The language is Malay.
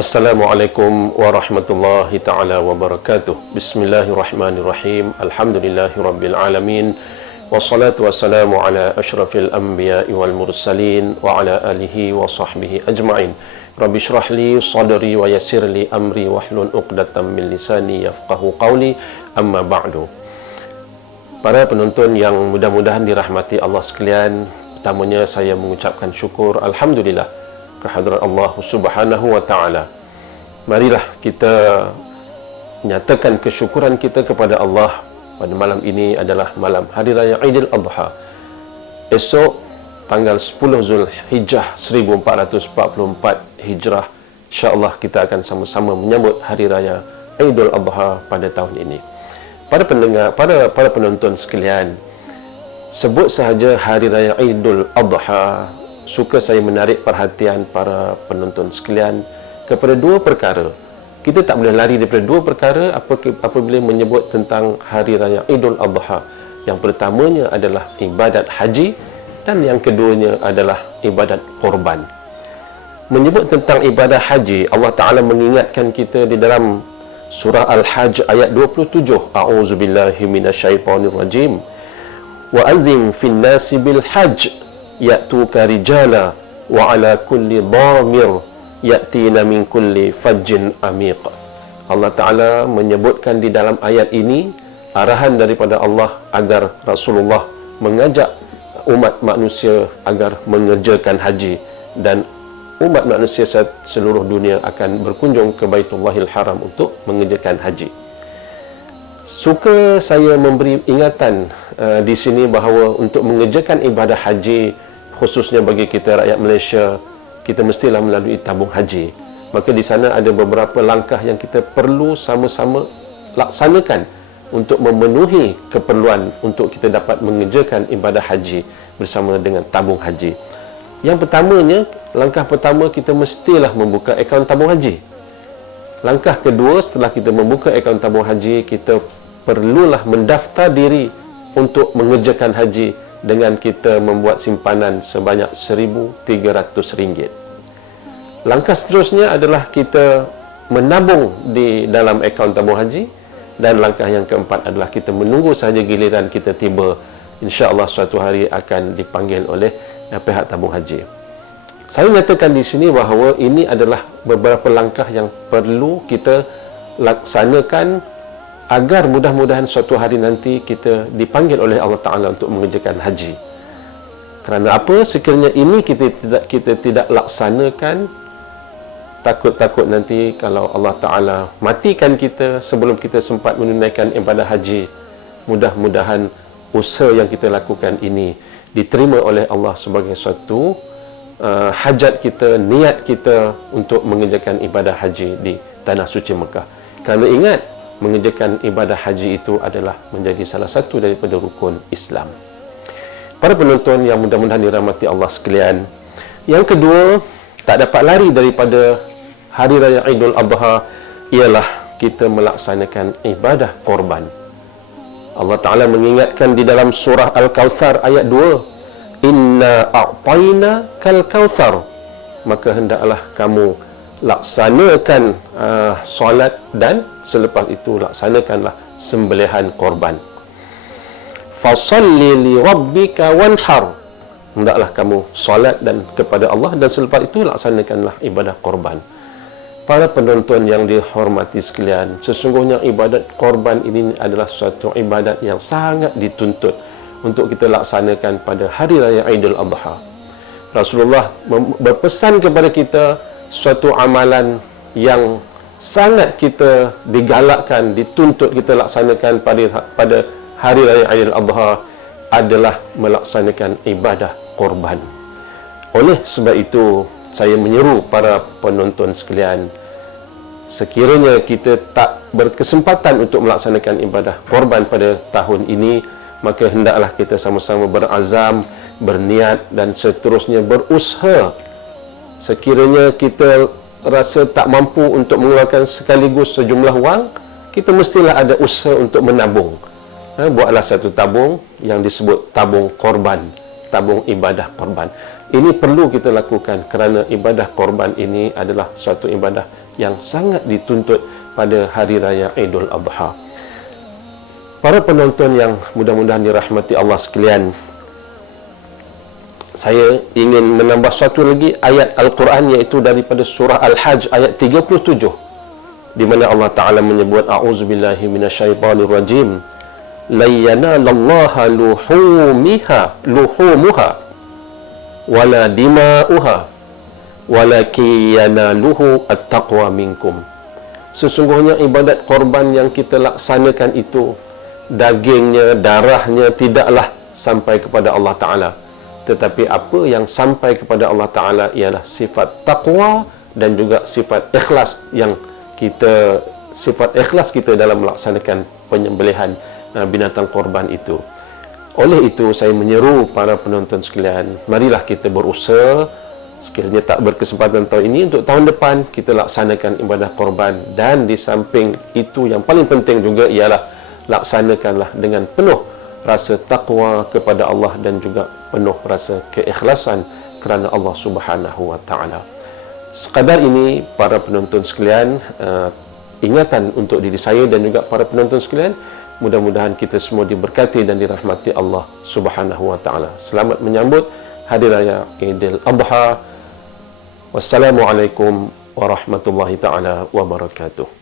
Assalamualaikum warahmatullahi ta'ala wabarakatuh. Bismillahirrahmanirrahim. Alhamdulillahirabbil alamin. Wassalatu wassalamu ala asyrafil anbiya'i wal mursalin wa ala alihi wa sahbihi ajma'in. Rabbi shrah li sadri wa yassir li amri wahlul 'uqdatam min lisani yafqahu qawli. Amma ba'du. Para penonton yang mudah-mudahan dirahmati Allah sekalian, pertamanya saya mengucapkan syukur alhamdulillah kehadrat Allah Subhanahu wa taala. Marilah kita nyatakan kesyukuran kita kepada Allah pada malam ini adalah malam Hari Raya Aidil Adha. Esok tanggal 10 Zulhijjah 1444 Hijrah, insya-Allah kita akan sama-sama menyambut Hari Raya Aidil Adha pada tahun ini. Para pendengar, para penonton sekalian, sebut sahaja Hari Raya Aidil Adha, suka saya menarik perhatian para penonton sekalian kepada dua perkara. Kita tak boleh lari daripada dua perkara apabila menyebut tentang Hari Raya Aidil Adha. Yang pertamanya adalah ibadat haji dan yang keduanya adalah ibadat korban. Menyebut tentang ibadah haji, Allah Ta'ala mengingatkan kita di dalam surah Al-Hajj ayat 27. A'udzubillahi minasyaitonirrajim. Wa azim fin nasi bil hajj ya'tuka rijala wa ala kulli dhamir ya'tina min kulli fajjin amiq. Allah Ta'ala menyebutkan di dalam ayat ini arahan daripada Allah agar Rasulullah mengajak umat manusia agar mengerjakan haji, dan umat manusia seluruh dunia akan berkunjung ke Baitullahil Haram untuk mengerjakan haji. Suka saya memberi ingatan di sini bahawa untuk mengerjakan ibadah haji, khususnya bagi kita rakyat Malaysia, kita mestilah melalui tabung haji. Maka di sana ada beberapa langkah yang kita perlu sama-sama laksanakan untuk memenuhi keperluan untuk kita dapat mengerjakan ibadah haji bersama dengan tabung haji. Yang pertamanya, langkah pertama, kita mestilah membuka akaun tabung haji. Langkah kedua, setelah kita membuka akaun tabung haji, kita perlulah mendaftar diri untuk mengerjakan haji dengan kita membuat simpanan sebanyak RM1,300. Langkah seterusnya adalah kita menabung di dalam akaun tabung haji, dan langkah yang keempat adalah kita menunggu sahaja giliran kita tiba. Insya-Allah suatu hari akan dipanggil oleh pihak tabung haji. Saya nyatakan di sini bahawa ini adalah beberapa langkah yang perlu kita laksanakan agar mudah-mudahan suatu hari nanti kita dipanggil oleh Allah Ta'ala untuk mengerjakan haji. Kerana apa? Sekiranya ini kita tidak laksanakan, takut-takut nanti kalau Allah Ta'ala matikan kita sebelum kita sempat menunaikan ibadah haji, mudah-mudahan usaha yang kita lakukan ini diterima oleh Allah sebagai suatu hajat kita, niat kita untuk mengerjakan ibadah haji di Tanah Suci Mekah. Kerana ingat, mengerjakan ibadah haji itu adalah menjadi salah satu daripada rukun Islam. Para penonton yang mudah-mudahan dirahmati Allah sekalian, yang kedua, tak dapat lari daripada Hari Raya Aidil Adha ialah kita melaksanakan ibadah korban. Allah Ta'ala mengingatkan di dalam surah Al-Kawthar ayat 2, Inna a'tayna kal kawthar, maka hendaklah kamu laksanakan solat, dan selepas itu laksanakanlah sembelihan korban. Fasalli li rabbika wanhar, hendaklah kamu solat dan kepada Allah, dan selepas itu laksanakanlah ibadah korban. Para penonton yang dihormati sekalian, sesungguhnya ibadat korban ini adalah suatu ibadat yang sangat dituntut untuk kita laksanakan pada Hari Raya Aidil Adha. Rasulullah berpesan kepada kita suatu amalan yang sangat kita digalakkan, dituntut kita laksanakan pada Hari Raya Aidil Adha adalah melaksanakan ibadah korban. Oleh sebab itu, saya menyeru para penonton sekalian, sekiranya kita tak berkesempatan untuk melaksanakan ibadah korban pada tahun ini, maka hendaklah kita sama-sama berazam, berniat dan seterusnya berusaha. Sekiranya kita rasa tak mampu untuk mengeluarkan sekaligus sejumlah wang, kita mestilah ada usaha untuk menabung. Buatlah satu tabung yang disebut tabung korban, tabung ibadah korban. Ini perlu kita lakukan kerana ibadah korban ini adalah suatu ibadah yang sangat dituntut pada hari raya Aidul Adha. Para penonton yang mudah-mudahan dirahmati Allah sekalian, saya ingin menambah satu lagi ayat Al-Quran, iaitu daripada surah Al-Hajj ayat 37, di mana Allah Ta'ala menyebut, a'udzubillahi minasyaitanirrajim, la yanalallaha luhumuha wala dima'uha walakin yanaluhu at-taqwa minkum. Sesungguhnya ibadat korban yang kita laksanakan itu, dagingnya, darahnya tidaklah sampai kepada Allah Ta'ala, tetapi apa yang sampai kepada Allah Ta'ala ialah sifat taqwa dan juga sifat ikhlas sifat ikhlas kita dalam melaksanakan penyembelihan binatang korban itu. Oleh itu, saya menyeru para penonton sekalian, marilah kita berusaha, sekiranya tak berkesempatan tahun ini, untuk tahun depan kita laksanakan ibadah korban. Dan di samping itu, yang paling penting juga ialah laksanakanlah dengan penuh rasa takwa kepada Allah dan juga penuh rasa keikhlasan kerana Allah Subhanahu wa Ta'ala. Sekadar ini para penonton sekalian, ingatan untuk diri saya dan juga para penonton sekalian. Mudah-mudahan kita semua diberkati dan dirahmati Allah Subhanahu wa Ta'ala. Selamat menyambut Hari Raya Aidil Adha. Wassalamualaikum warahmatullahi taala wabarakatuh.